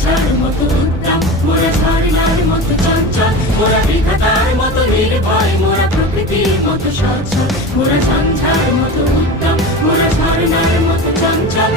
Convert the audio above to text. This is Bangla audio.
ঝঞ্ঝার মতো উদ্দাম, মোরা ঝর্ণার মতো চঞ্চল, মোরা বিধাতার মতো নির্ভয়, মোরা প্রকৃতির মতো সচ্ছল। মোরা ঝঞ্ঝার মতো উদ্দাম, মোরা ঝর্ণার মতো চঞ্চল,